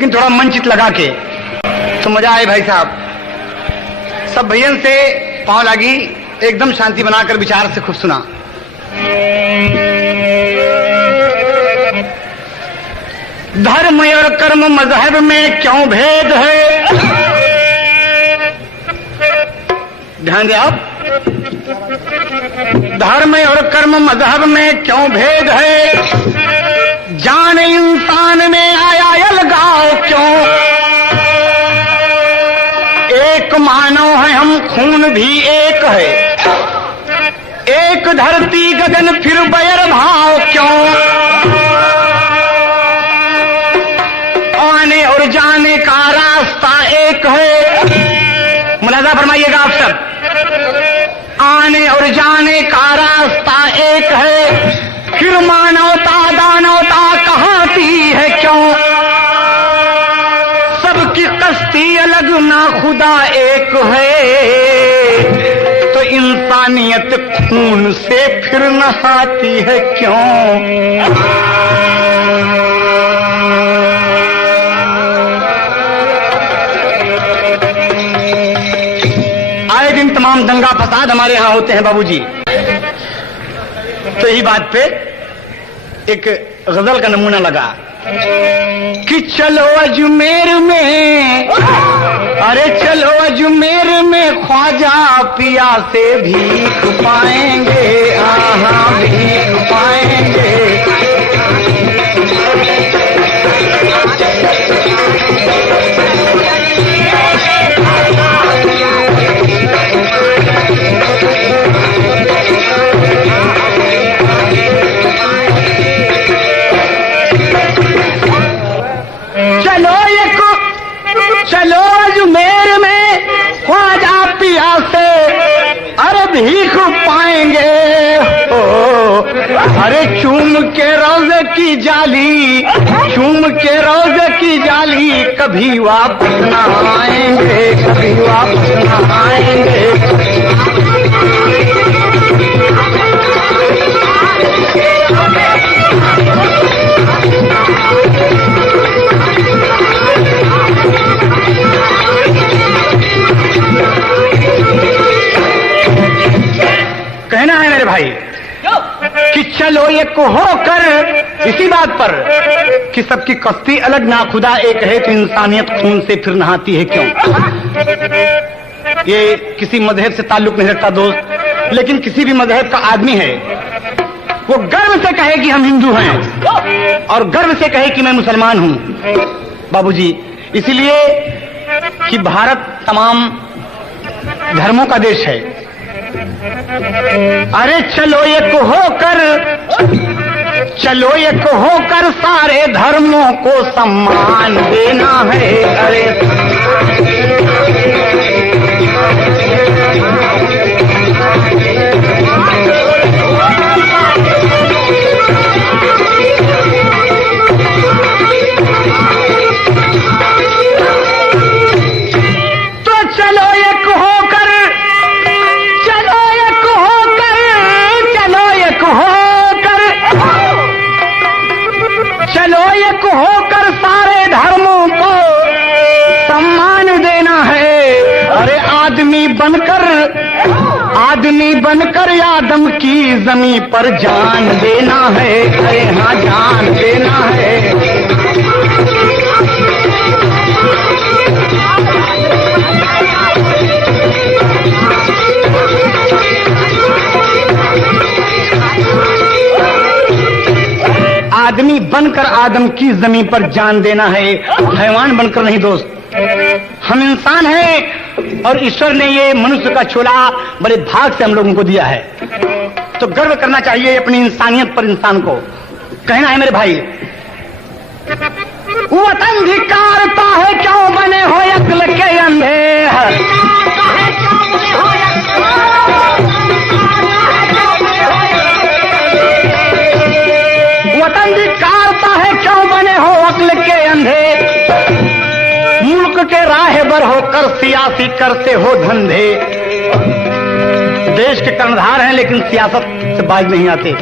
लेकिन थोड़ा मनचित लगा के तो मजा आए भाई साहब। सब भैयन से पांव लागी, एकदम शांति बनाकर विचार से खूब सुना। धर्म और कर्म मजहब में क्यों भेद है? ध्यान दे आप। धर्म और कर्म मजहब में क्यों भेद है? जान इंसान में आया अलगाव क्यों? एक मानव है हम, खून भी एक है। एक धरती गगन फिर बैर भाव क्यों? आने और जाने का रास्ता एक है। मुलाजा फरमाइएगा आप सब। आने और जाने का रास्ता एक है, फिर मानवता दानवता कहाती है क्यों? सबकी कश्ती अलग ना खुदा एक है, तो इंसानियत खून से फिर नहाती है क्यों? आए दिन तमाम दंगा फसाद हमारे यहां होते हैं बाबूजी। तो यही बात पे एक गजल का नमूना लगा कि चलो अजमेर में, अरे चलो अजमेर में ख्वाजा पिया से भीख पाएंगे, हाँ भीख पाएंगे। चलो अजमेर में ख्वाजा पिया से अरे भीख पाएंगे। ओ अरे चूम के रोज़े की जाली, चूम के रोज़े की जाली, कभी वापस न आएंगे, कभी वापस न आएंगे। कहना है मेरे भाई कि चलो एक होकर इसी बात पर कि सबकी कश्ती अलग ना खुदा एक है, तो इंसानियत खून से फिर नहाती है क्यों? ये किसी मजहब से ताल्लुक नहीं रखता दोस्त, लेकिन किसी भी मजहब का आदमी है वो गर्व से कहे कि हम हिंदू हैं और गर्व से कहे कि मैं मुसलमान हूं बाबूजी। इसीलिए कि भारत तमाम धर्मों का देश है। अरे चलो एक होकर, चलो एक होकर सारे धर्मों को सम्मान देना है। अरे होकर सारे धर्मों को सम्मान देना है। अरे आदमी बनकर आदम की जमीन पर जान देना है। अरे हाँ जान देना है। आदमी बनकर आदम की जमीन पर जान देना है, हैवान बनकर नहीं दोस्त। हम इंसान हैं और ईश्वर ने ये मनुष्य का छोला बड़े भाग से हम लोगों को दिया है, तो गर्व करना चाहिए अपनी इंसानियत पर इंसान को। कहना है मेरे भाई, वतन धिक्कारता है क्यों बने हो अक्ल के अंधे। वतन धिक्कारता है क्यों बने हो अक्ल के अंधे। मुल्क के राहबर होकर सियासी करते हो धंधे। देश के कर्णधार हैं लेकिन सियासत से बाज नहीं आते।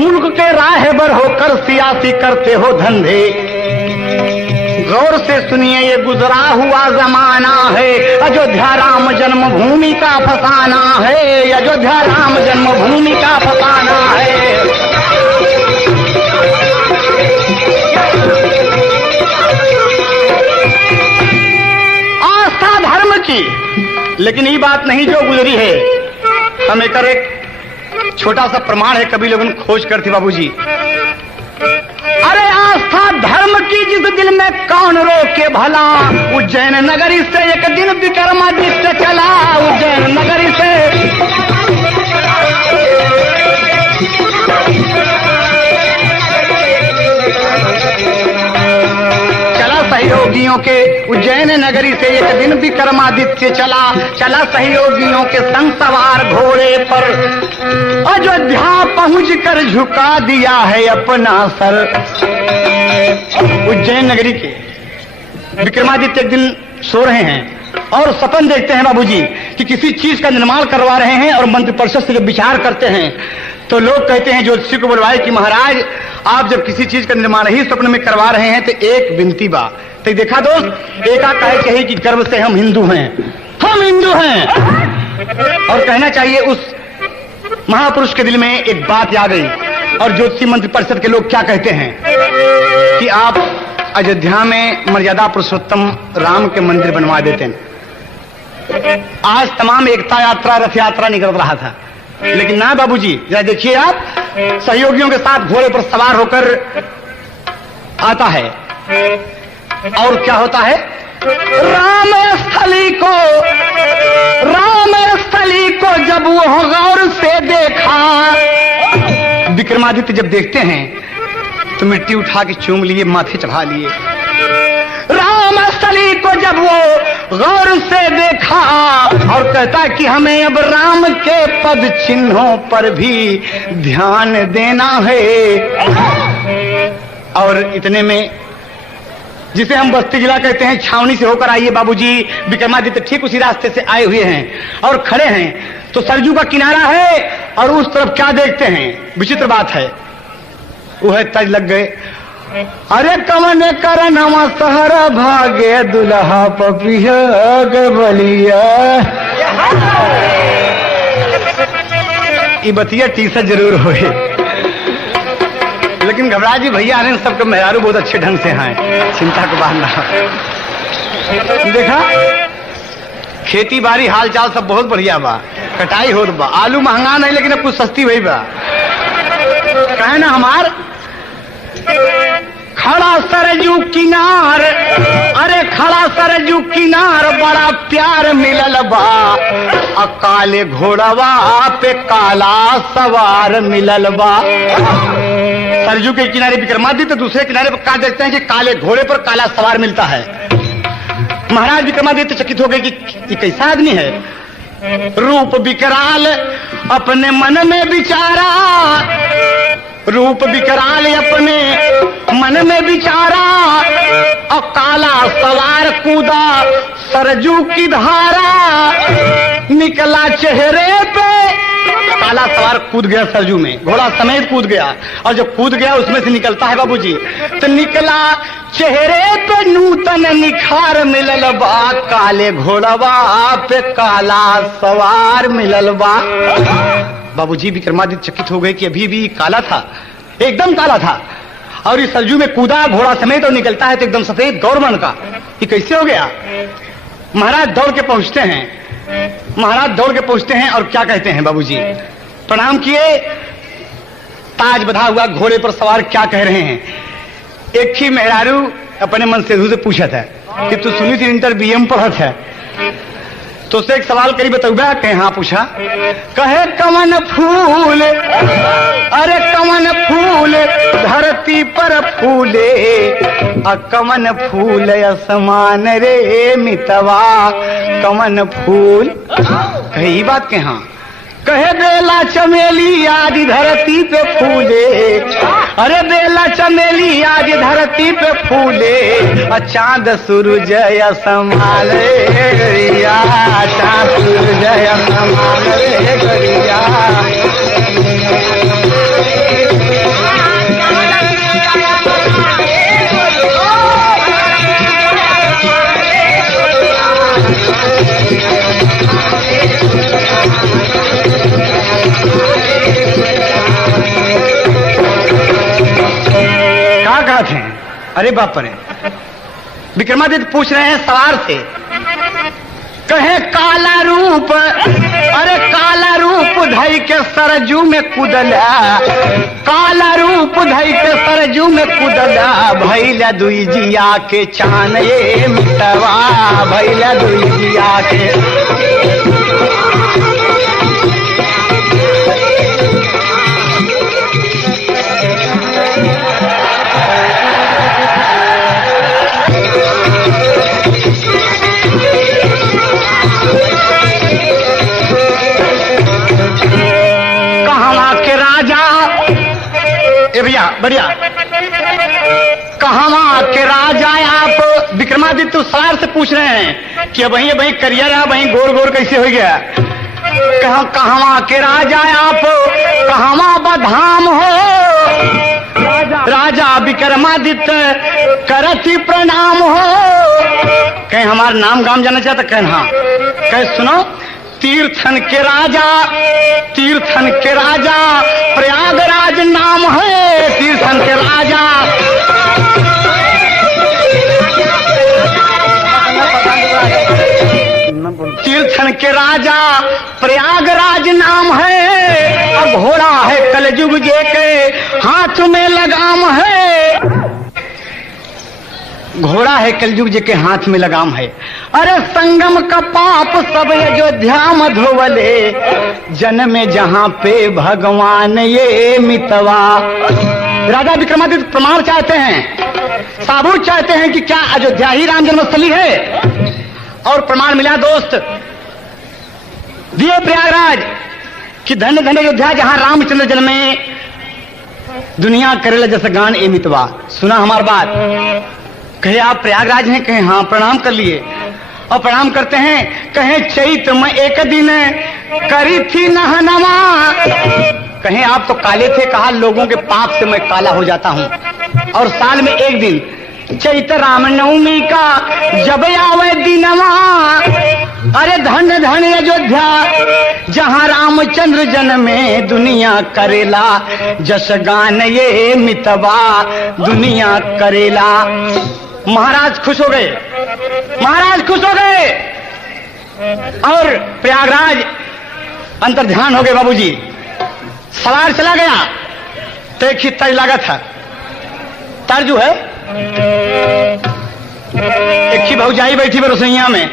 मुल्क के राहबर होकर सियासी करते हो धंधे, गौर से सुनिए ये गुजरा हुआ जमाना है, अयोध्या राम जन्मभूमि का फसाना है, अयोध्या राम जन्मभूमि का फसाना है। आस्था धर्म की, लेकिन ये बात नहीं जो गुजरी है। हम एक छोटा सा प्रमाण है, कभी लोगों ने खोज करती बाबूजी। अरे आस्था धर्म की जिस दिल में कौन रोके भला, उज्जैन नगरी से एक दिन विक्रमादित्य चला, उज्जैन नगरी से सहयोगियों के उज्जैन नगरी से एक दिन विक्रमादित्य चला, चला सहयोगियों के संग सवार घोड़े पर, अयोध्या पहुंचकर झुका दिया है अपना सर। उज्जैन नगरी के विक्रमादित्य एक दिन सो रहे हैं और सपन देखते हैं बाबूजी कि किसी चीज का निर्माण करवा रहे हैं, और मंत्रिपरिषद से जब विचार करते हैं तो लोग कहते हैं ज्योतिषी को बुलवाए कि महाराज आप जब किसी चीज का निर्माण ही स्वप्न में करवा रहे हैं तो एक विनती बा। तो देखा दोस्त, एका कहे चाहिए कि गर्व से हम हिंदू हैं, हम हिंदू हैं, और कहना चाहिए उस महापुरुष के दिल में एक बात आ गई। और ज्योतिषी मंत्रिपरिषद के लोग क्या कहते हैं कि आप अयोध्या में मर्यादा पुरुषोत्तम राम के मंदिर बनवा देते हैं। आज तमाम एकता यात्रा रथ यात्रा निकल रहा था, लेकिन ना बाबूजी, जरा देखिए आप, सहयोगियों के साथ घोड़े पर सवार होकर आता है और क्या होता है, राम स्थली को जब वो गौर से देखा, विक्रमादित्य जब देखते हैं तो मिट्टी उठा के चूम लिए, माथे चढ़ा लिए। रामस्थली को जब वो गौर से देखा और कहता कि हमें अब राम के पद चिन्हों पर भी ध्यान देना है। और इतने में जिसे हम बस्ती जिला कहते हैं, छावनी से होकर आइए बाबूजी, विक्रमादित्य ठीक उसी रास्ते से आए हुए हैं और खड़े हैं। तो सरजू का किनारा है और उस तरफ क्या देखते हैं, विचित्र बात है, वो है तज लग गए। अरे कमन करनवा सहरा भागे दुल्हा पपिया गबलिया, ये बतिया टीसर जरूर होए, लेकिन घबरा जी भैया ने सबके मेहरारू बहुत अच्छे ढंग से हैं, चिंता को बात ना। देखा खेती बाड़ी हाल चाल सब बहुत बढ़िया बा, कटाई होत बा, आलू महंगा नहीं लेकिन अब कुछ सस्ती हुई बा। कहे ना हमार खड़ा सरजू किनार, अरे खड़ा सरजू किनार बड़ा प्यार मिलल बा, काले घोड़वा पे काला सवार मिलल बा। सरजू के किनारे विक्रमादित्य, दूसरे किनारे पर क्या देखते हैं कि काले घोड़े पर काला सवार मिलता है। महाराज विक्रमादित्य चकित हो गए कि ये कैसा आदमी है, रूप विकराल अपने मन में विचारा, रूप विकराल अपने मन में विचारा, और काला सवार कूदा सरजू की धारा, निकला चेहरे पे, काला सवार कूद गया सरजू में, घोड़ा समेत कूद गया, और जब कूद गया उसमें से निकलता है बाबूजी, तो निकला चेहरे पे नूतन निखार मिलल बा, काले घोड़वा पे काला सवार मिलल बा। बाबूजी विक्रमादित्य चकित हो गए कि अभी भी काला था, एकदम काला था, और इस सरजू में कूदा घोड़ा समेत और निकलता है तो एकदम सफेद गौरवन का, ये कैसे हो गया। महाराज दौड़ के पहुंचते हैं, महाराज दौड़ के पहुंचते हैं और क्या कहते हैं बाबूजी, प्रणाम किए, ताज बधा हुआ घोड़े पर सवार क्या कह रहे हैं। एक ही मेहरारू अपने मन से पूछा था कि तू सुनी थी इंटर बीएम पढ़त है, तो उससे एक सवाल करी बताऊगा, कहे हाँ पूछा, कहे कमन फूल, अरे कमन फूल धरती पर फूले, कमन फूल असमान रे मितवा, कमन फूल, कहे ये बात के हाँ, कहे बेला चमेली आज धरती पे फूले, अरे बेला चमेली आज धरती पे फूले, चांद सूरज असमान रे गरिया, चांद सूरज असमान रे गरिया। अरे बाप रे, विक्रमादित्य पूछ रहे हैं सवार से, कहे काला रूप, अरे काला रूप धई के सरजू में कुदला, काला रूप धई के सरजू में कुदला, भैला दुई जिया के चान ये मितवा, भैला दुई जिया के। भैया बढ़िया, कहां के राजा आप, विक्रमादित्य सवार से पूछ रहे हैं कि वहीं करिया रहा, वहीं गोर गोर कैसे हो गया। कहां के राजा आप, कहां बधाम हो, राजा विक्रमादित्य करती प्रणाम हो। कहीं हमारा नाम गाम जाना चाहता, कहें हाँ, कहे सुनो, तीर्थन के राजा, तीर्थन के राजा प्रयागराज नाम है, तीर्थन के राजा। तीर्थन के राजा प्रयागराज नाम है, अब घोड़ा है कलयुग जे के हाथ में लगाम है, घोड़ा है कलयुग जी के हाथ में लगाम है। अरे संगम का पाप सब अयोध्या में धोवले, जन्म जहां पे भगवान ये मितवा। राजा विक्रमादित्य प्रमाण चाहते हैं, साबूत चाहते हैं कि क्या अयोध्या ही राम जन्मस्थली है, और प्रमाण मिला दोस्त, दिए प्रयागराज कि धन्य धन्य अयोध्या जहां रामचंद्र जन्मे, दुनिया करेला जैसा गान ए मितवा। सुना हमार बात, कहे आप प्रयागराज हैं, कहे हाँ, प्रणाम कर लिए, और प्रणाम करते हैं। कहे चैत में एक दिन करी थी नहनवा, कहे आप तो काले थे, कहा लोगों के पाप से मैं काला हो जाता हूं, और साल में एक दिन चैत रामनवमी का जब आवे दिनवा, अरे धन धन अयोध्या जहां रामचंद्र जन्मे, दुनिया करेला जस गान ये मितवा, दुनिया करेला। महाराज खुश हो गए, महाराज खुश हो गए, और प्रयागराज अंतर्ध्यान हो गए। बाबूजी सवार चला गया, तो एक ही तर्ज लगा था, तर्ज जो है, एक ही भौजाई बैठी है रसोईया में,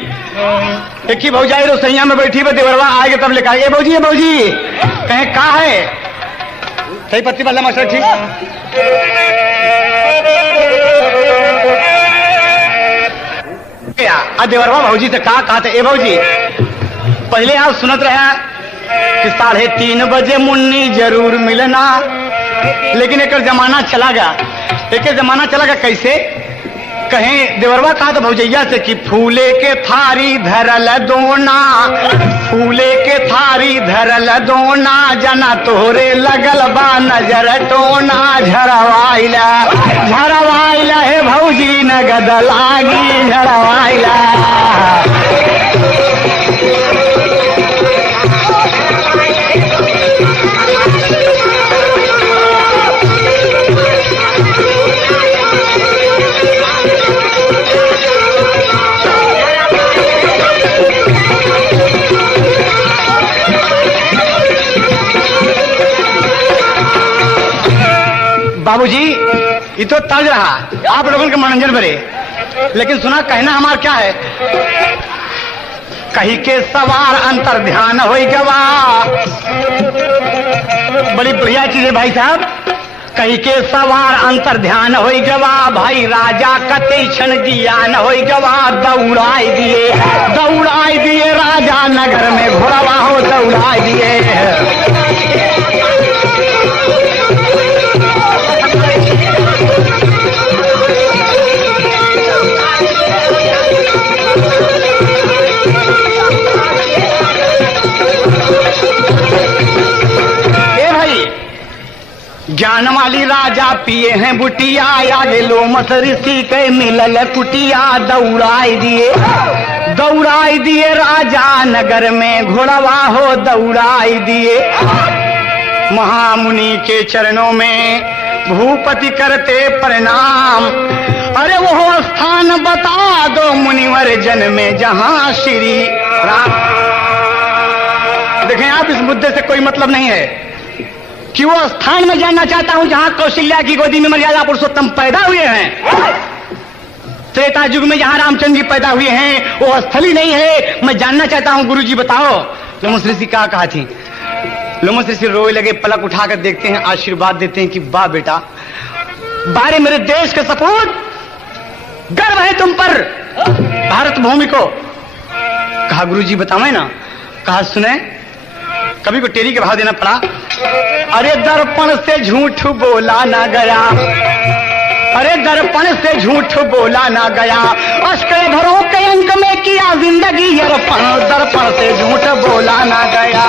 एक ही भौजाई रसोईया में बैठी है, देवरवा आएगा तब लेकर आएगा, भौजी है भौजी, कहे का है, सही पत्ती वाला मास्टर ठीक, देवरवा भौजी से कहा था, ए भौजी पहले आप सुनत रहा कि 3:30 बजे मुन्नी जरूर मिलना, लेकिन एक जमाना चला गया, एक जमाना चला गया कैसे, कहें देवरवा कहा था भौजैया से कि फूले के थारी धरल दोना, फूले के थारी धरल दोना, जना तोहरे लगल बा नजर टोना, झरवाइला झरवाइला हे भौजी नगद लागी झरवाइला। बाबूजी ये तो तर्ज रहा, आप लोगों के मनोरंजन भरे, लेकिन सुना कहना हमारा क्या है, कही के सवार अंतर ध्यान हो गवा, बड़ी बढ़िया चीज है भाई साहब, कही के सवार अंतर ध्यान हो गवा, भाई राजा कते क्षण ज्ञान हो गवा, दौड़ाई दिए राजा नगर में घोड़वा हो दौड़ाई दिए। ज्ञान वाली राजा पिए हैं बुटिया, आगे लो मत ऋषि के मिलल कुटिया, दौड़ाई दिए राजा नगर में घोड़वा हो दौड़ाई दिए। महामुनि के चरणों में भूपति करते प्रणाम। अरे वो स्थान बता दो मुनिवर जन में जहां श्री राम। देखें आप, इस मुद्दे से कोई मतलब नहीं है कि वो स्थान में जानना चाहता हूं जहां कौशल्या की गोदी में मर्यादा पुरुषोत्तम पैदा हुए हैं। त्रेता युग में जहां रामचंद्र जी पैदा हुए हैं वो स्थल ही नहीं है। मैं जानना चाहता हूं, गुरु जी बताओ। लोमश ऋषि क्या कहा थी? लोमश ऋषि रोए लगे, पलक उठाकर देखते हैं, आशीर्वाद देते हैं कि वाह बेटा, बारे मेरे देश के सपूत, गर्व है तुम पर, भारत भूमि को। कहा गुरु जी बतावे ना। कहा सुने, कभी को टेरी के भाव देना पड़ा। अरे दर्पण से झूठ बोला ना गया, अरे दर्पण से झूठ बोला ना गया, अश्क भरों के अंक में किया जिंदगी अर्पण, दर्पण से झूठ बोला ना गया।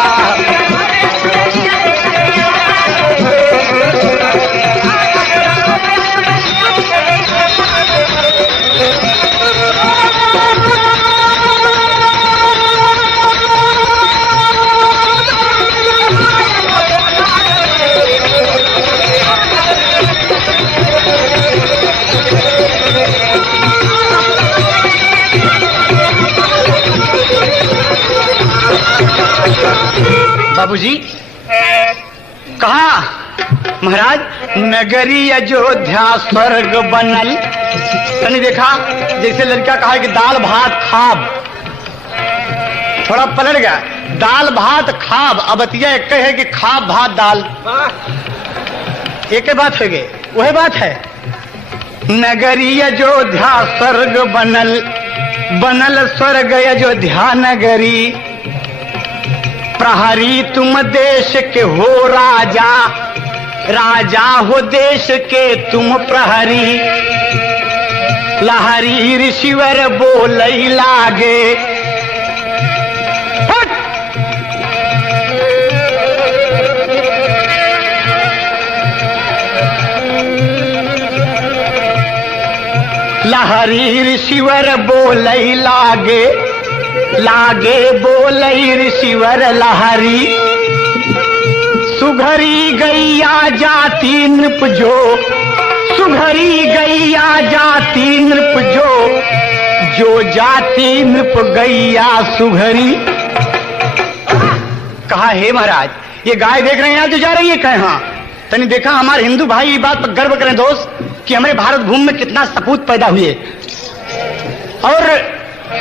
बाबूजी कहा महाराज, नगरी अयोध्या स्वर्ग बनल। तने देखा जैसे लड़का कहा कि दाल भात खाब, थोड़ा पलट गया, दाल भात खाब। अब अतिया एक है कि खाब भात दाल, एक बात हो गई, वही बात है। नगरी अयोध्या स्वर्ग बनल, बनल स्वर्ग अयोध्या नगरी, प्रहरी तुम देश के हो राजा, राजा हो देश के तुम प्रहरी, लहरी ऋषिवर बोलई लागे। लहरी ऋषिवर बोलई लागे, लागे बोलई ऋषिवर लहरी, सुघरी गैया जाती नृप जो, सुघरी गैया जाती नृप जो, जो जाती नृप गैया सुघरी। कहा हे महाराज, ये गाय देख रहे हैं आज जो जा रही है कहाँ? तने देखा हमारे हिंदू भाई इस बात पर गर्व करें दोस्त कि हमारे भारत भूमि में कितना सपूत पैदा हुए, और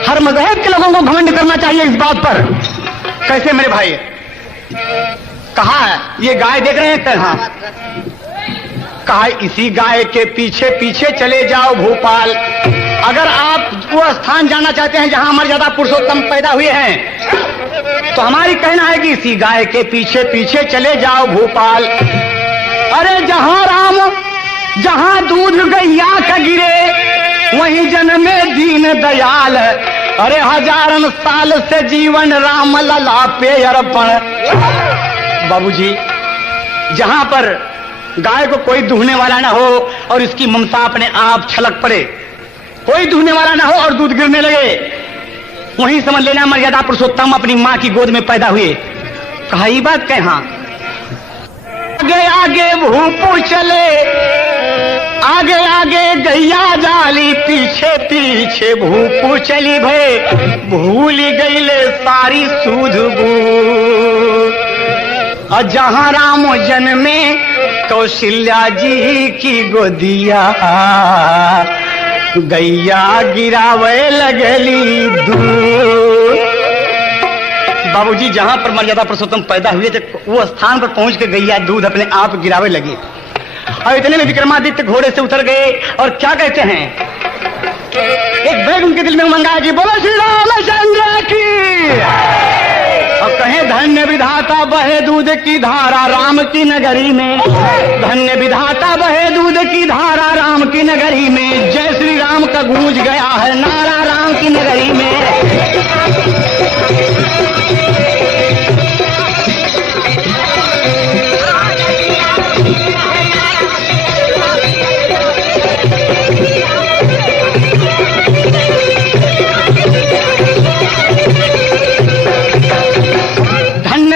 हर मजहब के लोगों को घमंड करना चाहिए इस बात पर। कैसे मेरे भाई? कहा है ये गाय देख रहे हैं कहाँ? कहा इसी गाय के पीछे पीछे चले जाओ भोपाल। अगर आप वो स्थान जानना चाहते हैं जहां मर्यादा पुरुषोत्तम पैदा हुए हैं तो हमारी कहना है कि इसी गाय के पीछे पीछे चले जाओ भोपाल। अरे जहां राम, जहां दूध गैया का गिरे वहीं जन्मे दीन दयाल। अरे हजारन साल से जीवन राम लला पे अर्पण। बाबूजी, जहां पर गाय को कोई दूहने वाला ना हो और इसकी ममता अपने आप छलक पड़े, कोई दूहने वाला ना हो और दूध गिरने लगे, वहीं समझ लेना मर्यादा पुरुषोत्तम अपनी मां की गोद में पैदा हुए। कहा ये बात कहाँ? आगे आगे भूपू चले, आगे आगे गैया जाली, पीछे पीछे भूपू चली भय, भूल गईले सारी सूझ बूझ। और जहां राम जन्मे कौशल्या जी की गोदिया, गैया गिरावे लगली दूध। बाबूजी, जहां पर मर्यादा पुरुषोत्तम पैदा हुए थे वो स्थान पर पहुंच के गैया दूध अपने आप गिरावे लगी। और इतने में विक्रमादित्य घोड़े से उतर गए और क्या कहते हैं, एक बैग उनके दिल में उमंगा जी, बोलो श्री रामचंद्र की। और कहें धन्य विधाता बहे दूध की धारा राम की नगरी में, धन्य विधाता बहे दूध की धारा राम की नगरी में, जय श्री राम का गूंज गया है नारा राम की नगरी में।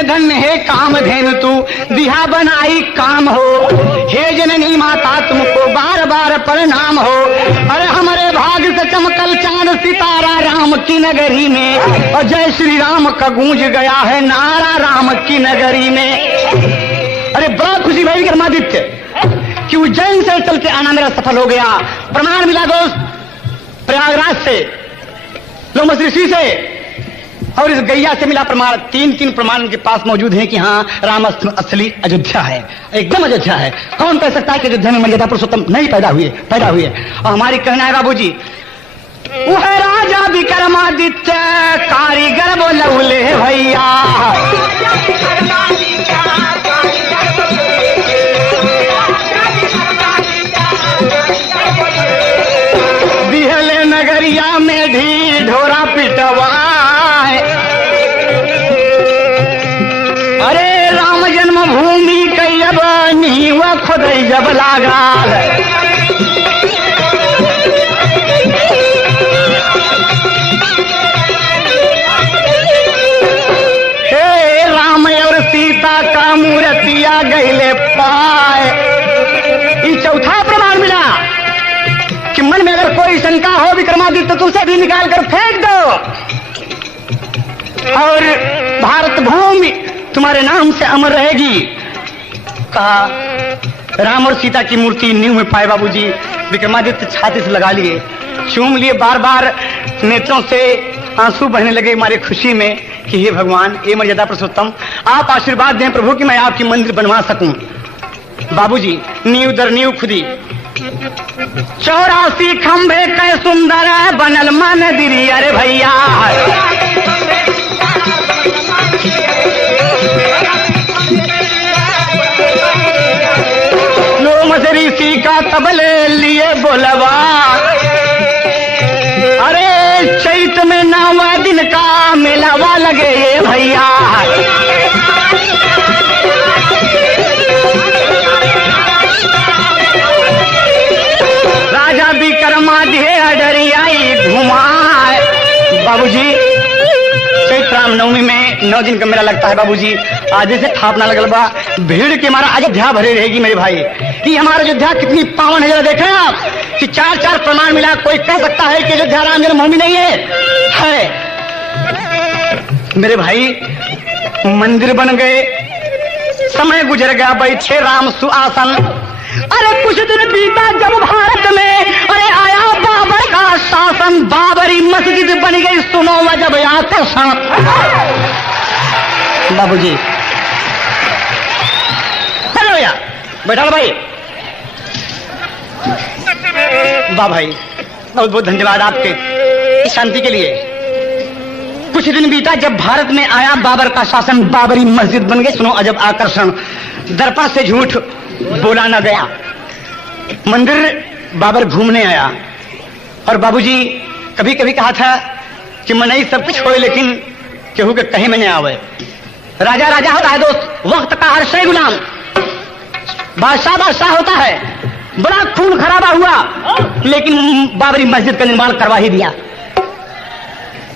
धन्य हे काम धेनु तू दिहा बनाई काम हो, हे जननी माता परिणाम हो। अरे हमारे भाग्य से चमकल चांद सितारा राम की नगरी में, और जय श्री राम का गूंज गया है नारा राम की नगरी में। अरे बड़ा खुशी भाई विक्रमादित्य कि उज्जैन से चल के आना मेरा सफल हो गया। प्रमाण मिला दोस्त प्रयागराज से, लोमस ऋषि से, और इस गैया से मिला प्रमाण। तीन प्रमाण के पास मौजूद हैं कि हाँ राम असली अयोध्या है, एकदम अयोध्या है। कौन कह सकता है कि अयोध्या में मर्यादा पुरुषोत्तम नहीं पैदा हुए? और हमारी कहना है बाबूजी, वह राजा विक्रमादित्य कारीगर बोले भैया, बिहले नगरिया में ढी ढोरा पिटवा। अरे राम जन्मभूमि कैब नीव खुदई जब लागाल, हे राम और सीता का मूर्तिया गईले पाए। ये चौथा प्रमाण मिला कि मन में अगर कोई शंका हो विक्रमादित्य तो उसे भी निकाल कर फेंक दो, और भारत भूमि तुम्हारे नाम से अमर रहेगी। कहा राम और सीता की मूर्ति नींव में पाए बाबूजी। विक्रमादित्य छाती से लगा लिए, चूम लिए, बार बार नेत्रों से आंसू बहने लगे हमारे खुशी में कि हे भगवान, हे मर्यादा पुरुषोत्तम, आप आशीर्वाद दें प्रभु कि मैं आपकी मंदिर बनवा सकूं। बाबूजी नींव दर नींव खुदी, 84 खंभे कै सुंदर बनल मंदिर। अरे भैया लोमस ऋषि का तबले लिए बोलवा। अरे चैत में 9वां दिन का मेलावा लगे ये भैया। राजा विक्रमादित्य डरियाई घुमाए। बाबूजी चैत्र राम नवमी में 9 दिन का मेला लगता है बाबूजी। आज से थापना लगल बा, भीड़ के हमारा अयोध्या भरी रहेगी मेरे भाई। कि हमारा अयोध्या कितनी पावन है जरा देखें आप, कि 4 प्रमाण मिला। कोई कह सकता है कि अयोध्या राम जन्मभूमि नहीं है? मेरे भाई मंदिर बन गए, समय गुजर गया, बैठे राम सुआसन। अरे कुछ दिन बीता जब भारत में अरे आया बाबर का शासन, बाबरी मस्जिद बन गई, सुनो जब आकर्षण। बाबूजी हेलो यार, बैठा भाई। वाह भाई, बहुत बहुत धन्यवाद आपके इस शांति के लिए। कुछ दिन बीता जब भारत में आया बाबर का शासन, बाबरी मस्जिद बन गई, सुनो अजब आकर्षण। दर्पण से झूठ बोला न गया, मंदिर बाबर घूमने आया। और बाबूजी कभी कभी कहा था कि मनई सब कुछ होए लेकिन केहू के कहीं में नहीं आवे। राजा राजा होता है दोस्त, वक्त का हर शय गुलाम। बादशाह बादशाह होता है। बड़ा खून खराबा हुआ लेकिन बाबरी मस्जिद का निर्माण करवा ही दिया।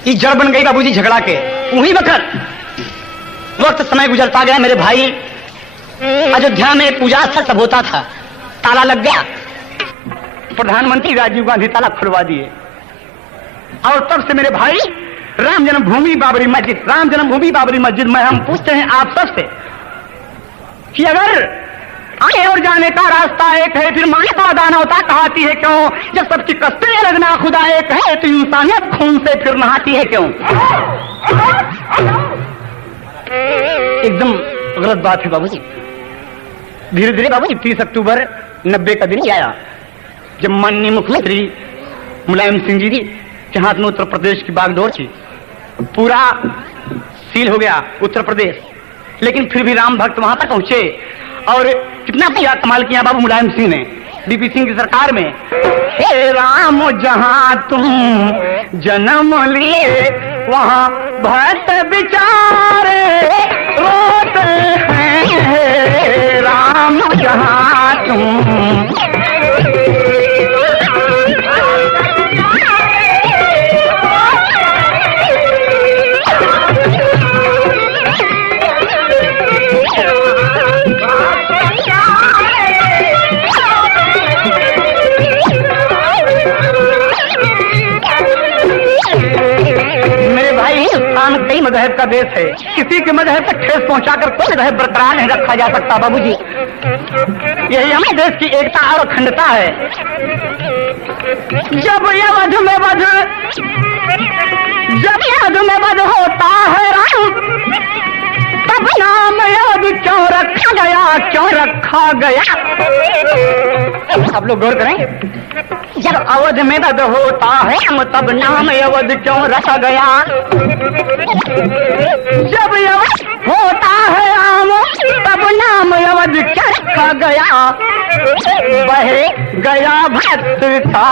ये जड़ बन गई बाबूजी झगड़ा के। वही वक्त समय गुजरता गया मेरे भाई। अयोध्या में पूजा स्थल सब होता था, ताला लग गया। प्रधानमंत्री राजीव गांधी ताला खुलवा दिए। और तब से मेरे भाई राम जन्मभूमि बाबरी मस्जिद, राम जन्मभूमि बाबरी मस्जिद में हम पूछते हैं आप सबसे कि अगर आने और जाने का रास्ता एक है, फिर माने का दाना होता कहती है क्यों? जब सबकी कस्तें लगना खुदा एक है तो इंसानियत खून से फिर नहाती है क्यों? एकदम गलत बात है बाबूजी। धीरे धीरे बाबूजी 30 अक्टूबर 90 का दिन आया जब माननीय मुख्यमंत्री मुलायम सिंह जी के हाथ में उत्तर प्रदेश की बागडोर थी। पूरा सील हो गया उत्तर प्रदेश, लेकिन फिर भी राम भक्त वहां तक पहुंचे। और कितना किया कमाल किया बाबू मुलायम सिंह ने डीपी सिंह की सरकार में। हे राम जहां तुम जन्म लिए वहां भक्त बिचारे रोते हैं। राम जहां तुम हिंदुस्तान कई मजहब का देश है, किसी के मजहब पर ठेस पहुंचाकर कोई मजहब बरकरार नहीं रखा जा सकता बाबूजी। यही हमें देश की एकता और अखंडता है। जब यवध में वध होता है राम, तब नाम यवध क्यों रखा गया, क्यों रखा गया? आप लोग गौर करें, जब अवध में वध होता है तब नाम यवध क्यों रखा गया? जब यवध होता है राम तब नाम यवध क्यों रखा गया? बह गया भक्त का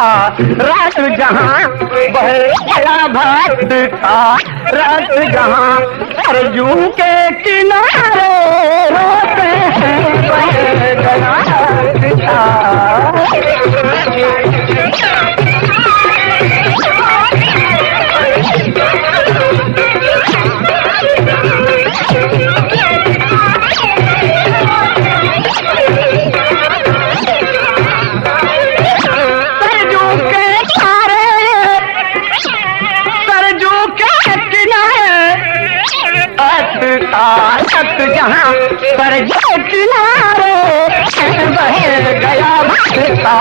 रस जहाँ, बह गया भक्त का रस जहाँ, सरजू के किनारे रोते हैं, बह गया भक्त का। जहाँ पर किनारे बह गया भक्त का।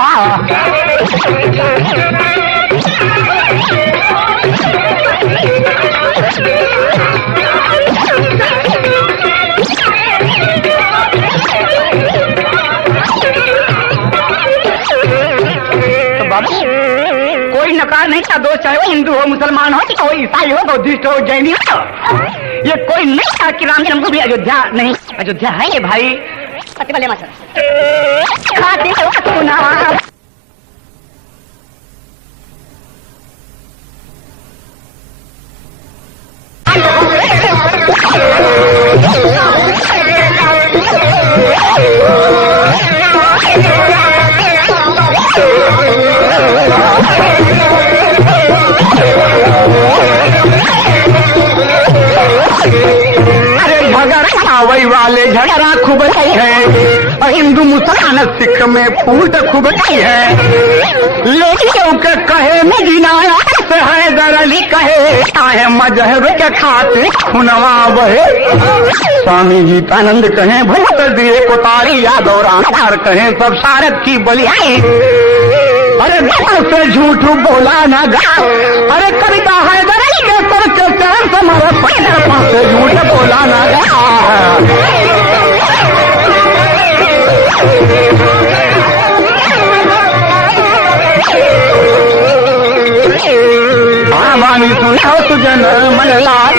कोई नकार नहीं था दोस्त, चाहे वो हिंदू हो, मुसलमान हो, कोई ईसाई हो, बौद्धिस्ट हो, जैनी हो, ये कोई नहीं था कि राम जन्मभूमि अयोध्या नहीं। अयोध्या है ये भाई, खाते सुना। वही वाले झगड़ा खूब नहीं है, हिंदू मुसलमान सिख में फूट खूब नहीं है, लेकिन के कहे मदीना से हैदर अली कहे चाहे मजहब के खातिर खुनवा बहे। स्वामी जी आनंद कहे भूत दिए कोतारी यादव रामदार कहे सब शारद की बलियाई। अरे से झूठ बोला ना गा, अरे कविता हैदर अली के सर के चरण समर्पण से झूठ बोला ना गा। वाणी सुनाओ सुजन मन लाल,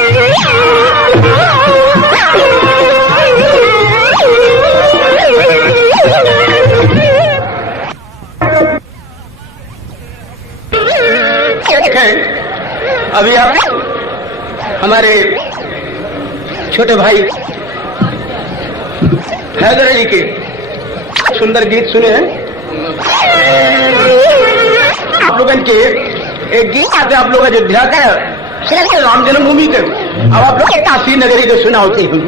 अभी आप हमारे छोटे भाई हैदर अली के सुंदर गीत सुने हैं। आप लोगों के एक गीत आते आप लोग अयोध्या का राम जन्मभूमि के, अब आप लोग काशी नगरी को सुना होती कुछ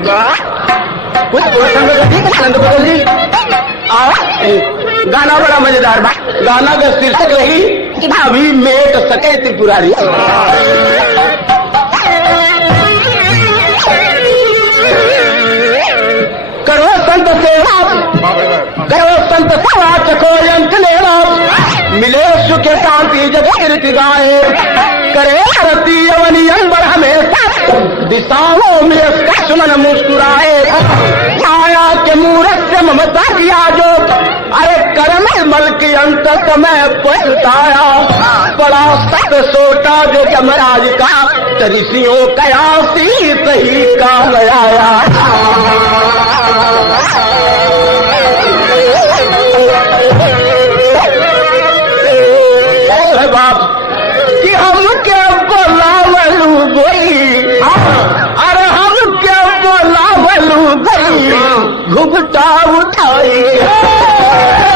गाना बड़ा मजेदार बा। गाना का शीर्षक रही अभी मेट सके त्रिपुरारी। करो संत सेवा, करो संत सेवा, चको यंत्र लेना, मिले सुख शांति जगत कीर्ति गाए, करे आरती यवनी अंबर हमेशा, दिशाओं में सुमन मुस्कुराए, छाया के मूरत से ममता किया जो, अरे कर्म मल के अंत समय पछताया, बड़ा सत सोटा जो यमराज का, ऋषियों कयासी सही काल आया। बाप कि हम क्या बोलावलू गोई, अरे हम क्या बोलावलू गोई, घुघटा उठाई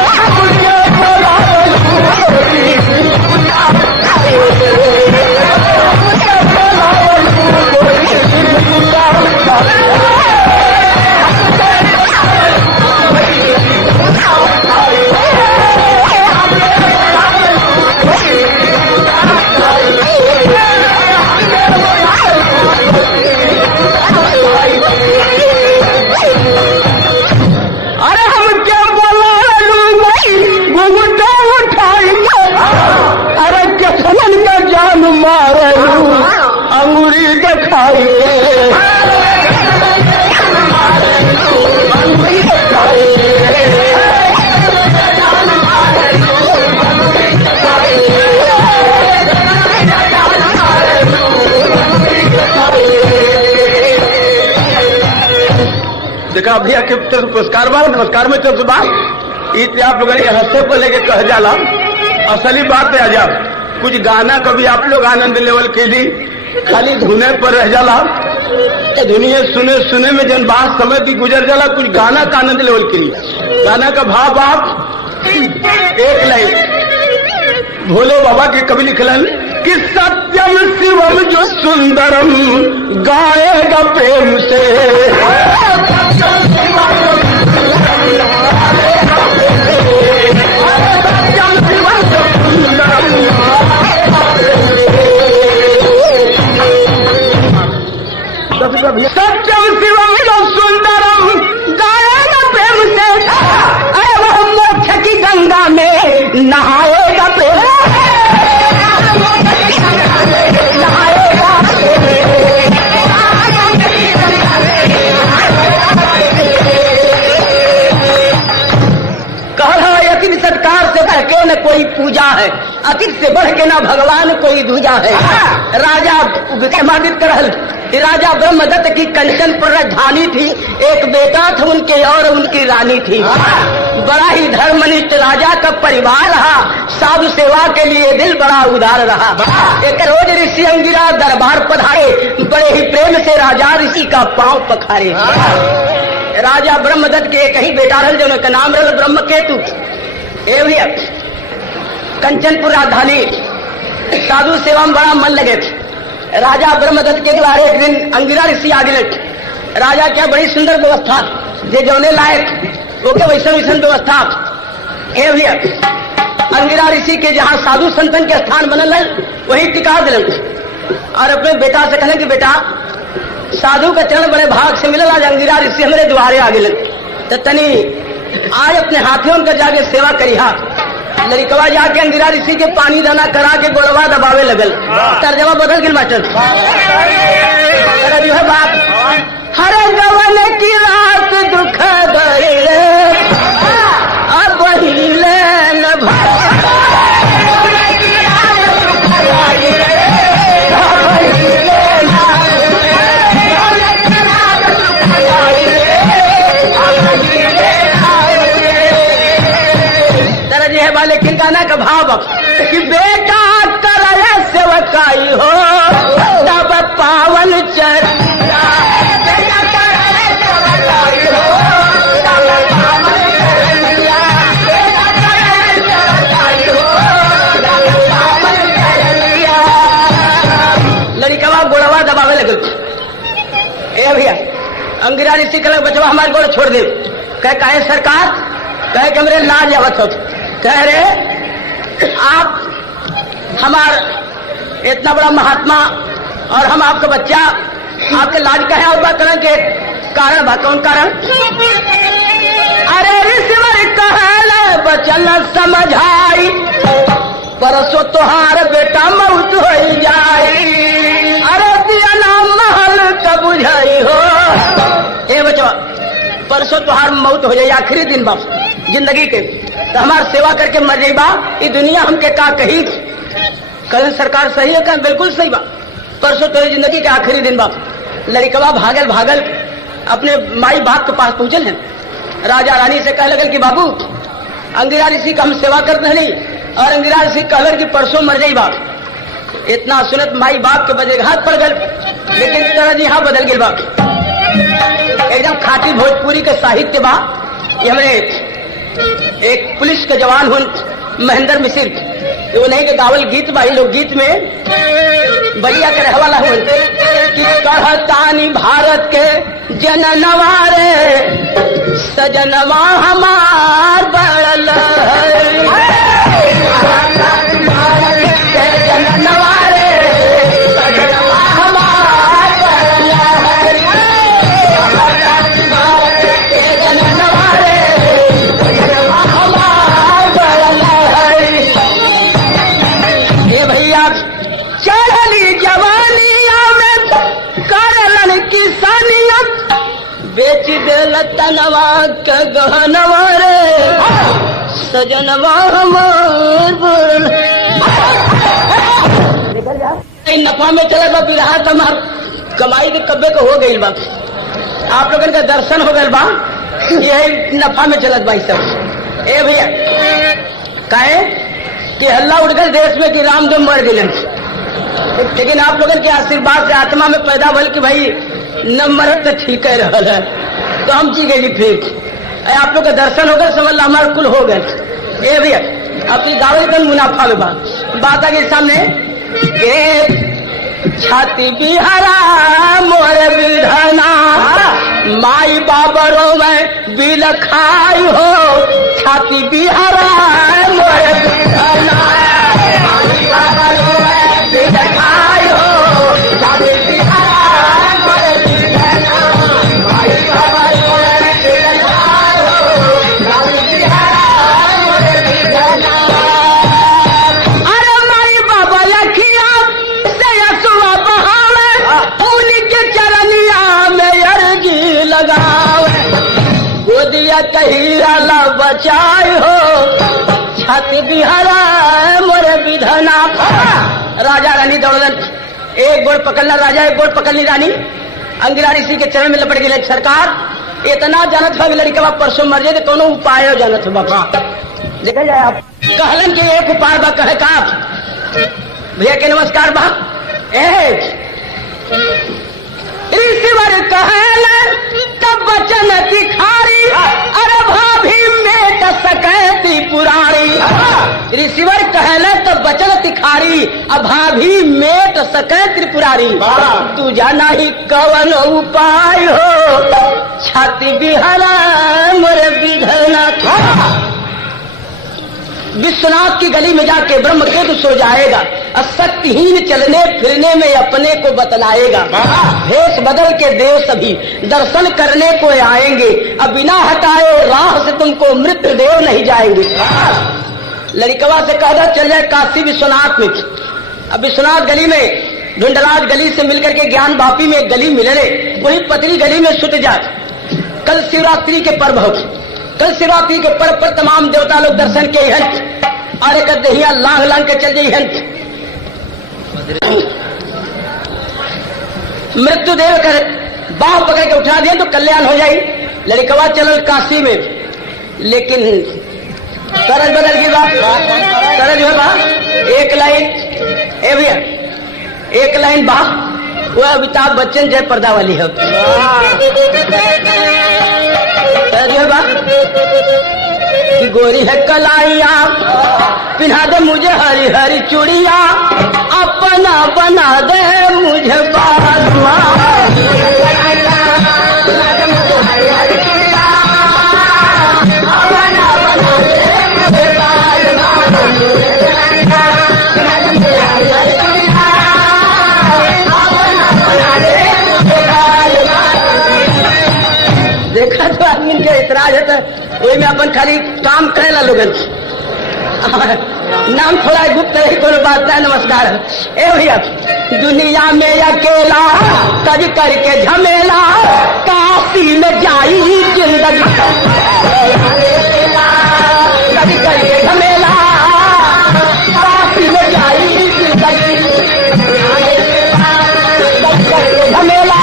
हम क्या बोलावलू गोई, घुघटा उठाई हम क्या बोलावलू गोई, घुघटा उठाई। खाइए। देखा भैया के पुरस्कार वाला नमस्कार में चल सुबह इतने आप लोगों ने हंसे को लेके कह जाला। असली बात है अजब कुछ गाना कभी आप लोग आनंद लेवल के लिए खाली धुने पर रह जाला। दुनिया सुने सुने में जन बात समय भी गुजर जाला। कुछ गाना का आनंद लेवल के लिए गाना का भाव आप एक लाइन भोले बाबा के कवि लिखलन कि सत्यम शिवम जो सुंदरम गाएगा प्रेम से। सत्यम शिवम जो सुंदरम गाएगा प्रेम से। अरे वह मोक्ष की गंगा में नहाएगा प्रेम सत्कार से बढ़ के न कोई पूजा है, अतिथ से बढ़ के ना भगवान कोई दूजा है। राजा विक्रमादित्य रहल, राजा ब्रह्मदत्त की कंचनपुर राजधानी थी। एक बेटा था उनके और उनकी रानी थी। बड़ा ही धर्मनिष्ठ राजा का परिवार रहा। साधु सेवा के लिए दिल बड़ा उदार रहा। एक रोज ऋषि अंगिरा दरबार पधारे, बड़े ही प्रेम से राजा ऋषि का पांव पखारे। राजा ब्रह्मदत्त के एक ही बेटा रहल जो नाम रहल ब्रह्मकेतु। भैया कंचनपुर राजधानी साधु सेवा में बड़ा मन लगे। राजा ब्रह्मदत्त के द्वारा एक दिन अंगिरा ऋषि आ गए। राजा क्या बड़ी सुंदर व्यवस्था जे जौने लायक ओके वैसन वैसन व्यवस्था। भैया अंगिरा ऋषि के जहाँ साधु संतन के स्थान बनल है वही टिका दिलन और अपने बेटा से कहने कि बेटा साधु का चरण बड़े भाग से मिलल। आज अंगिरा ऋषि हमारे द्वारे आ गए तो तनी आज अपने हाथियों का जाके सेवा करी। लड़कवा जाके अंगिरा ऋषि के पानी दाना करा के गोड़वा दबावे लगल। तर्जमा बदल गई मास्टर जो है बात हर गवन की रात दुख गए अब हिले न लेकिन गाना का भाव कि बेटा कर सेवकाई हो तब पावन चर लड़कवा गोड़वा दबावे लगे। भैया अंगिरा ऋषि कल बचवा हमारे गोड़ छोड़ दे। कहे सरकार कहे कि हमरे लाज आवत हो। कह रहे आप हमार इतना बड़ा महात्मा और हम आपका बच्चा आपके लाज का है और बात करने के कारण बा कौन कारण। अरे ऋषिवर कहले बचल समझाई परसों तोहार बेटा मौत हो जाए। अरे दिया नाम महल का बुझाई हो। बचवा परसों तोहार मौत हो जाए आखिरी दिन बा जिंदगी के तो हमार सेवा करके मर जाइबा। ये दुनिया हमके का कही कल सरकार सही है कल बिल्कुल सही बा। परसों तेरी जिंदगी के आखिरी दिन बा। लड़कवा भागल भागल अपने माई बाप के पास पहुंचल है। राजा रानी से कह लगल कि बाबू अंगिरा ऋषि का हम सेवा करते नहीं और अंगिरा ऋषि कहल कि परसों मर जाइबा। इतना सुनत माई बाप के बजेघात पड़ गल। लेकिन तरह जी हाँ बदल गई बा। एकदम खाटी भोजपुरी के साहित्य बा। ये हमारे एक पुलिस के जवान हुन महेंद्र मिश्र वो नहीं के गावल गीत बा। लोग गीत में बढ़िया के रहवाला हुन कि कहतानी भारत के जननवा रे सजनवा हमार बड़ल जननवा रे सजनवा हमार बड़ल जननवा रे भैया चढ़ली जवानिया में बेच देल तनवा के गहनवा रे सजनवा हमार बोल नफा में चला बा बिरहा तमार कमाई के कब्बे को हो गई बा आप लोगन का दर्शन हो गए बा यही नफा में चलत भाई सब। ए भैया काहे कि हल्ला उठ गए देश में कि रामदेव मर गए, लेकिन आप लोगन के आशीर्वाद से आत्मा में पैदा भल कि भाई न मरत तो ठीक है रहा है तो हम जी गई फिर आप लोग का दर्शन हो गए समझ ला हमारे कुल हो गए। ए भैया अपनी गावल का मुनाफा में बात आगे सामने छाती बिहारा मोर विधना माई बाबरों में बिल खाई हो छाती बिहारा मोर विधना माई बाबरों में बिल खाई हो छाती बिहारा मोर विधना माई बाबरों में बिल खाई हो छाती बिहारा मोर विधना। अरे माई बाबा लखिया से यसुआ बहावे उनके चरनिया में अर्जी लगाओ गोदिया कहिया ला बचाए हो छाती बिहारा मोर विधना। राजा रानी दौड़न एक गोड़ पकड़ना राजा एक गोड़ पकड़नी रानी अंगिरा ऋषि के चरण में लपट गई। सरकार इतना जानत है लड़का परसों मर जाए तो कोनो उपाय हो जानत है बापा देखा जाए आप कहलन के एक उपाय बा कहे का भैया के नमस्कार बा ऋषिवर कहलन तब वचन तिखारी अरे भाभी मेट सकैती पुरारी ऋषिवर कहलन तब वचन तिखारी अभाभी मेट सकै त्रिपुरारी तू जाना ही कवन उपाय हो छाती बिहारा मोर विधना। विश्वनाथ की गली में जाके ब्रह्म केतु सो जाएगा और शक्तिहीन चलने फिरने में अपने को बतलाएगा। भेष बदल के देव सभी दर्शन करने को आएंगे अब बिना हटाए राह से तुमको मृत्यु देव नहीं जाएंगे। लड़कवा से कहता चल जाए काशी विश्वनाथ में। अब विश्वनाथ गली में ढूंढराज गली से मिलकर के ज्ञान वापी में एक गली मिले वही पतली गली में छुट जाए। कल शिवरात्रि के पर्व हो कल शिवरात्रि के पर्व पर तमाम देवता लोग दर्शन के हंस अरे कर दहिया लांग लांग के चल जाई हंस मृत्यु देव कर बाह पकड़ के उठा दिए तो कल्याण हो जाई। लड़कवा चलल काशी में लेकिन सरज बदल की बात सरज है बा एक लाइन ए भैया एक लाइन बा वो अमिताभ बच्चन जय पर्दा वाली है कि गोरी है कलाइया पिन्हा दे मुझे हरी हरी चूड़िया अपना बना दे मुझे बालवा देखा तो आदमी के इतराज है तो वही में अपन खाली काम करे ला लोगन नाम थोड़ा गुप्त रही कोनो बात नहीं। नमस्कार ए भैया दुनिया में अकेला कभी करके झमेला काशी में जाई जिंदगी कभी करके झमेला काशी में जाई जिंदगी झमेला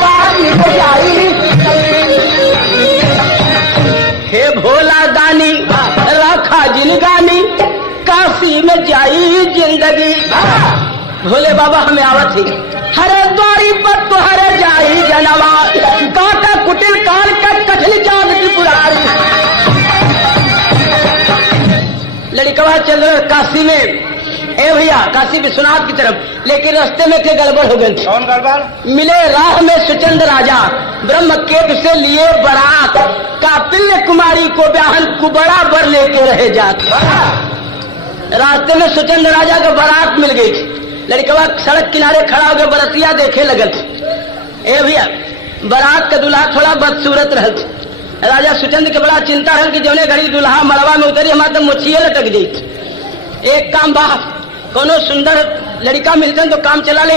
काशी में जाई। हे भोला दानी रखा जिनगानी काशी में जाई जिंदगी। भोले बाबा हमें आवत ही हरे द्वारी पर तो हरे जाई जनवा काटा कुटिल काल का कठिन जात की पुरारी। लड़कवा चल रहे काशी में ए भैया काशी विश्वनाथ की तरफ लेकिन रास्ते में के गड़बड़ हो गई। कौन गड़बड़ मिले राह में सुचंद राजा ब्रह्म केतु से लिए बारात कापिल्य कुमारी को ब्याहन कुबड़ा बर लेके रहे जात। रास्ते में सुचंद राजा को बारात मिल गई। लड़कवा सड़क किनारे खड़ा होकर बरतिया देखे लगल। ए भैया बारात का दूल्हा थोड़ा बदसूरत रहल। राजा सुचंद के बड़ा चिंता रहल कि जौने घड़ी दूल्हा मड़वा में उतरी हमारे तो मुछिए लटक गई। एक काम बा कोनो सुंदर लड़का मिलतन तो काम चला ले।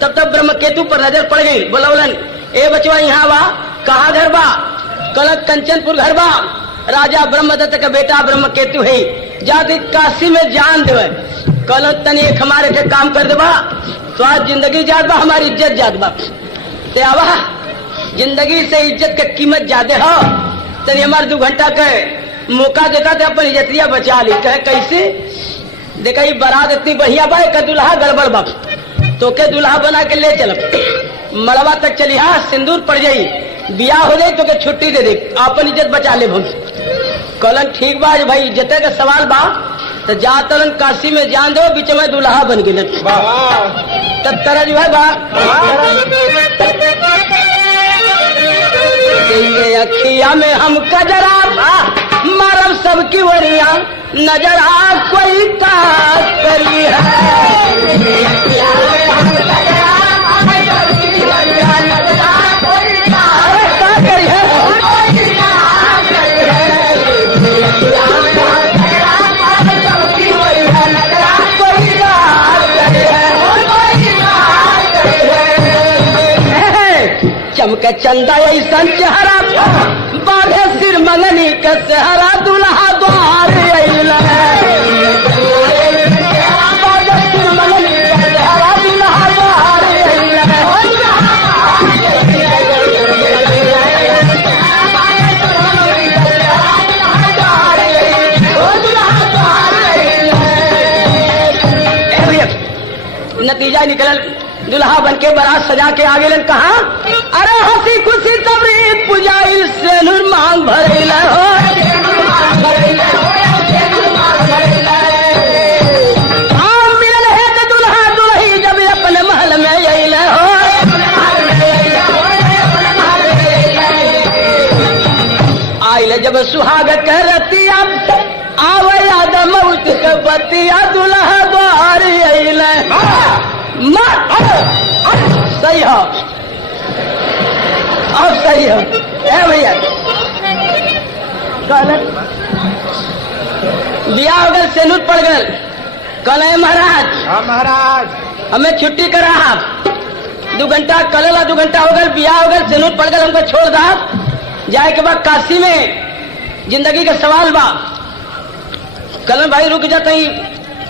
तब तक ब्रह्म केतु पर नजर पड़ गई। बोलौलन ए बचवा यहाँ बा, कहाँ घर बा? कलक कंचनपुर घर बा। राजा ब्रह्मदत्त का बेटा ब्रह्म केतु है, जाति काशी में जान देवे। कलक तनी एक हमारे के काम कर देबा, तो आज जिंदगी जात बा, हमारी इज्जत जात बा। ते आवा, जिंदगी से इज्जत का कीमत ज्यादा हो, तनी हमारे 2 घंटा के मौका देता थे, अपन इज्जतिया बचा ली। कहे कैसे? देखा ये बारात इतनी बढ़िया बा, एक दुल्हा गड़बड़ बा, तो के दुल्हा बना के ले चल, मड़वा तक चली, हाँ सिंदूर पड़ जाई, बियाह हो जाए तो के छुट्टी दे दे, अपन इज्जत बचा ले भूल। कलन ठीक बा भाई, इज्जत का सवाल बा, तो जा तलन काशी में जान दो, बीच में दुल्हा बन गए। तब तरह जो है बा, अखिया में हम कजरा मारब सबकी वरिया, नजर आ कोई बात करी चमक चंदा ऐसा चेहरा, बाढ़े सिर मंगनी का सेहरा, दुल्हा द्वार अइला। बाढ़े सिर मंगनी का सेहरा, दुल्हा द्वार अइला। नतीजा निकल, दुल्हा बन के बारात सजा के आगे लन। कहा? अरे हंसी खुशी तबरीक पुजाइल से नूर मांग भरेला हो, मिलन है तो दुल्हा दुल्ही जब अपने महल में अइला हो। आइले जब सुहाग करतिया, आवे याद मौत के बतिया, दुल्हा द्वार अइला। सही हो, अब सही हो। ए भैया, बिया हो गल, सेनूर पड़ गल, कल है महाराज। हाँ महाराज, हमें छुट्टी करा, 2 घंटा कल 2 घंटा हो गल, बिया हो गल, सेनूर पड़ गल, हमको छोड़ दा, जाए के बाद काशी में जिंदगी का सवाल बा। कल भाई रुक जाता ही,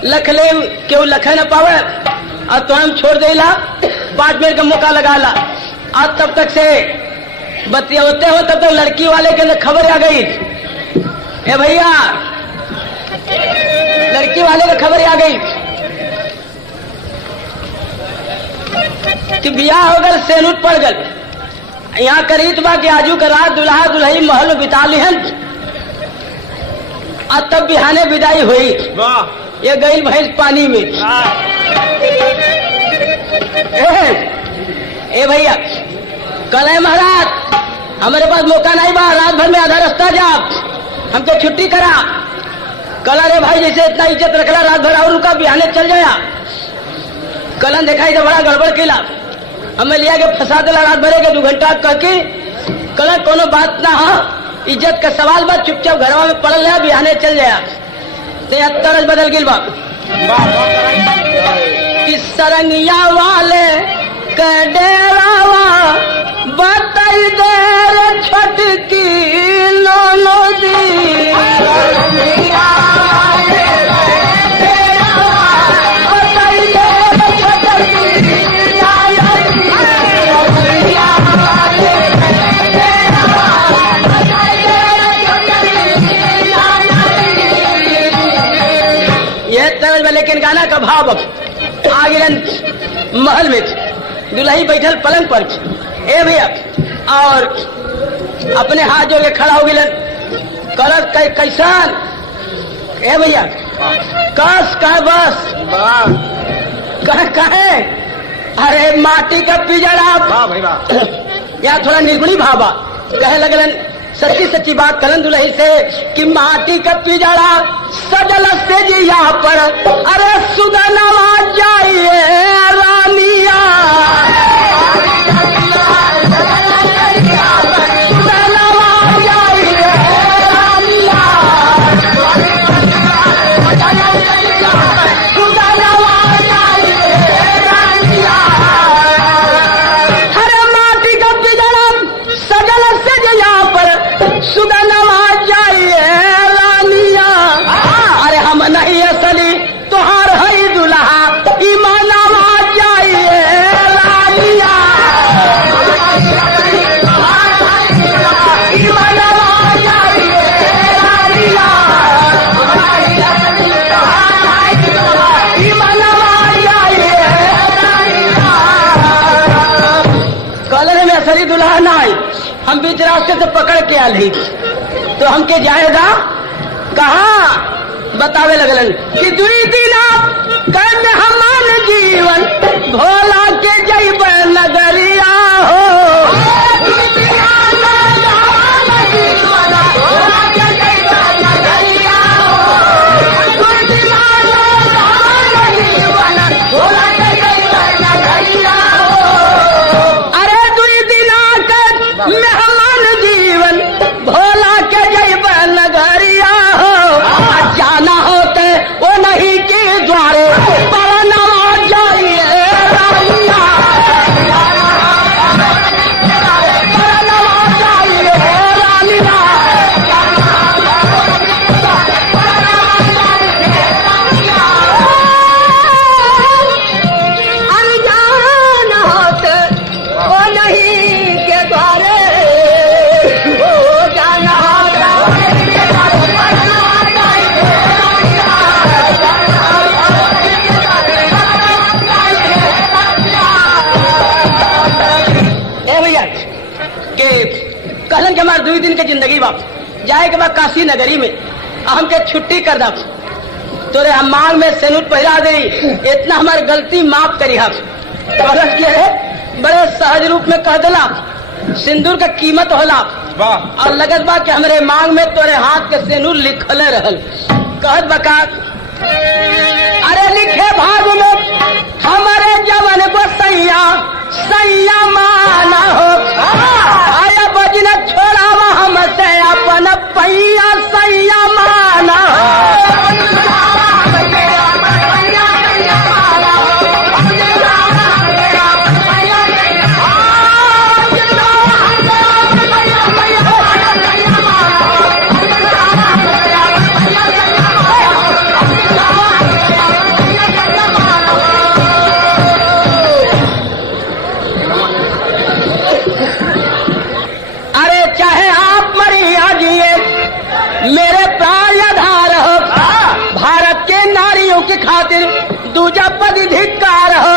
लख ले क्यों लखे न पावे, और तो हम छोड़ देला, 5 मिनट का मौका लगा ला। आज तब तक से बतियाते हो, तब तक लड़की वाले के अंदर खबर आ गई। ए भैया, लड़की वाले को खबर आ गई कि बियाह हो गल, सेनूर पड़ गल। यहाँ करीत बा कि आजू का रात दुल्हा दुल्ही महल में बिता लिहन, और तब बिहाने विदाई हुई। ये गई भैंस पानी में। ए भैया, कल है महाराज, हमारे पास मौका नहीं बा, रात भर में आधा रास्ता जा, हमको छुट्टी करा। कल अरे भाई जैसे इतना इज्जत रखला, रात भर और रुका, बिहाने चल जाया। कलन दिखाई तो बड़ा गड़बड़ किला, हमें लिया के फंसा दिला, रात भरे के 2 घंटा कह के। कल कोनो बात ना हो, इज्जत का सवाल बा, चुपचाप घरवा में पड़ल रहा, बिहाने चल जाया। 73 बदल गिल बा। इस सरंगिया वाले के डेरावा, बताई देर छटकी लोलो दी। लेकिन गाना का भाव आगे महल में, दुल्ही बैठल पलंग पर। ए भैया, और अपने हाथ जोड़ के खड़ा हो गए, करत कैसान। ए भैया, कस कह बस कहे, अरे माटी का पिजड़ा, या थोड़ा निर्गुणी भावा कहे लगलन। सच्ची सच्ची बात करन दुल्ही से कि माटी का पिजड़ा सजल से जी यहाँ पर, अरे सुगनवा जाइए रानिया, सुगनवा जाइए रानिया, सुगनवा जाइए रानिया। अरे माटी का पिजड़ा असली दुल्हन आई, हम बीच रास्ते से पकड़ के आली तो हमके जाएगा कहाँ बतावे लगलन कि दुई दिना कर हमान जीवन भोला के जैब नगरिया हो। मेहमान जीवन भोला के जैब नगरिया हो। जाना होते वो नहीं के द्वारे परनवा जाइए रानिया, परनवा जाइए रानिया। अनजान होते वो नहीं के द्वारे कहलन के हमारे 2 दिन के जिंदगी बाप जाए के बाद काशी नगरी में हमके छुट्टी कर दा तोरे हम मांग में सेनुट पहरा दे इतना हमारी गलती माफ करी हम गलत किया है बड़े सहज रूप में कह दिला सिंदूर का कीमत होला और लगत बा कि हमारे मांग में तोरे हाथ के सेनुर लिखले रहल कहत बका अरे लिखे भाग में हमारे जवन को सैया माना हो। आया बजन छोड़ा हमसे अपन पैया सैया माना मेरे प्राण आधार हो। भारत के नारियों की खातिर दूजा पद धिक्कार हो।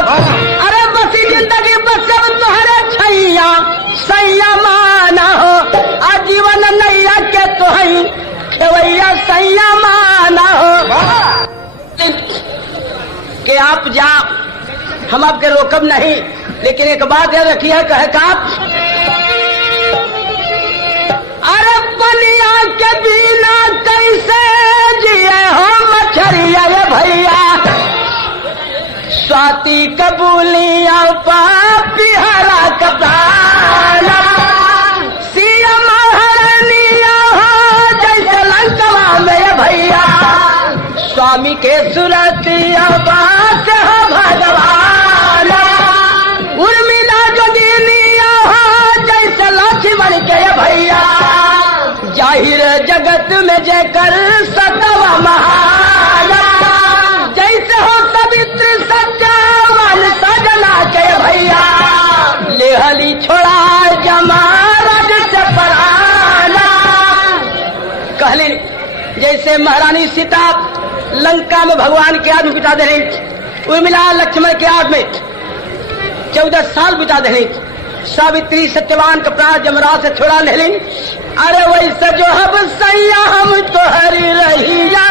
अरे बसी जिंदगी बस सब तुम्हारे छैया सैया माना हो। आजीवन नैया के तुहई खेवैया सैया माना हो। कि आप जा हम आपके रोकब नहीं, लेकिन एक बात याद रखिए कहे का अरे बनिया के बिना कैसे जिए हो मछरिया रे भैया। स्वाति कबूलिया पापी हरा कपाला सिया महारानिया हो जैसे लंकवा में भैया। स्वामी के सुरतिया बात हो भगवान उर्मिला जो दीनिया हो जैसे लक्ष्मण के भैया। जाहिर जगत में जयकर सतवा महान जैसे हो सवित्र सत्यावन सजना के भैया। लेहली छोड़ा जमारज से पराना कहली जैसे महारानी सीता लंका में भगवान के आदमी बिता दे रही उर्मिला लक्ष्मण के आग में 14 साल बिता दे रही। सावित्री सत्यवान का प्राण जमराज से छोड़ा ले ली। अरे वैसे जो हम सैया हम तो हरी रहिया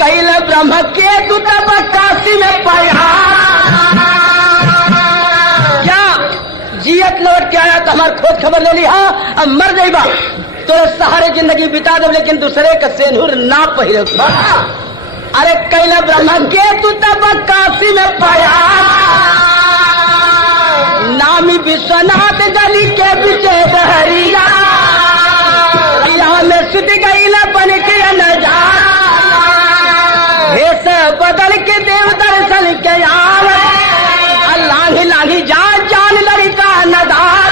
कैल ब्रह्म के तू तब काशी में पाया। क्या जियत लौट के आया तो हमारे खोज खबर ले ली। हाँ अब मर जाइबा तो सहारे जिंदगी बिता दो लेकिन दूसरे का सेनुर ना पहिरे। अरे कैल ब्रह्म के तू तब काशी में पाया। नामी विश्वनाथ गली के विजय बहरिया में सुध गई बन के नजारा। भेष बदल के देव दर्शन के लाही लाही जान लड़का नदार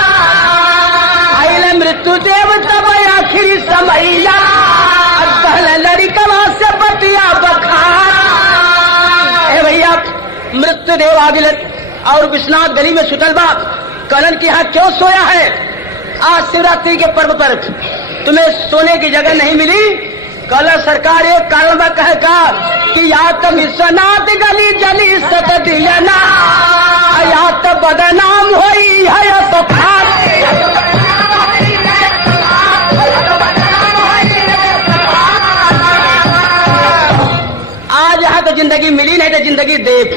आइल मृत्यु देव तब आखिरी समैया। लड़का से बतिया बखार भैया मृत्यु देव आगिल और विश्वनाथ गली में सुतल बा कलन की यहाँ क्यों सोया है? आज शिवरात्रि के पर्व पर तुम्हें सोने की जगह नहीं मिली। कल सरकार एक कारण कहे का कि या तो विश्वनाथ गली जली सत दिया ना, या तो बदनाम होई है तो आज यहाँ तो जिंदगी मिली नहीं तो जिंदगी देख।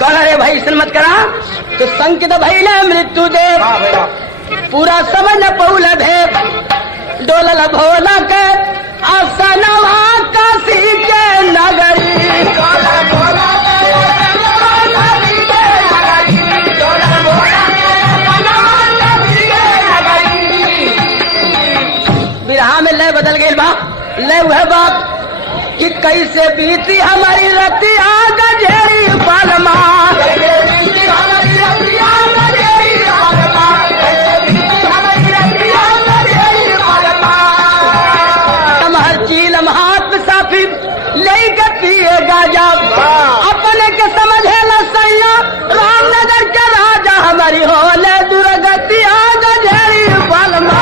कल अरे भाई इसन मत करा तो संकित भाई ने मृत्यु देव पूरा समझ न पौला भेद डोलल भोला के आसनवा काशी के नगरी। बिरहा में लय बदल गई बा। लय वह बात कि कैसे बीती हमारी रतिया गजेरी बालमा, अपने के समझे न सैया रामनगर के राजा हमारी होले दुर्गति गजेरी बलमा।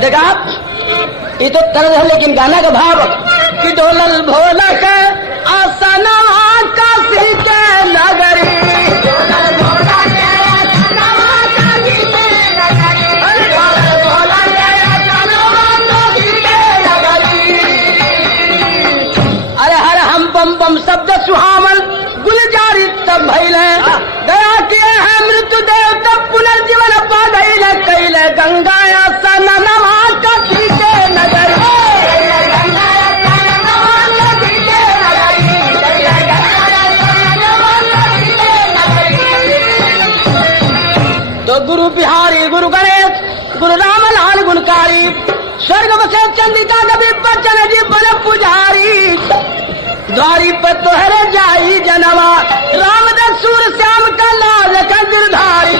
देखा ये तो तरज है लेकिन गाना का भाव कि डोलल भोला के आसना काशी के नगरी। अरे हर हम बम बम शब्द सुहावन गुलजारी तब भैले दया किए हैं मृत्यु देव तब पुनर्जीवन पा गई कैले गंगा आसन नमा काशी के नगरी। तो गुरु बिहारी गुरु गणेश गुरु रामलाल गुणकारी स्वर्ग बसे चंदिका कवि बच्चन जी बल पुजारी द्वारी पर तोहरे जाई जनवा रामदास सूर श्याम का लाल का गिरधारी।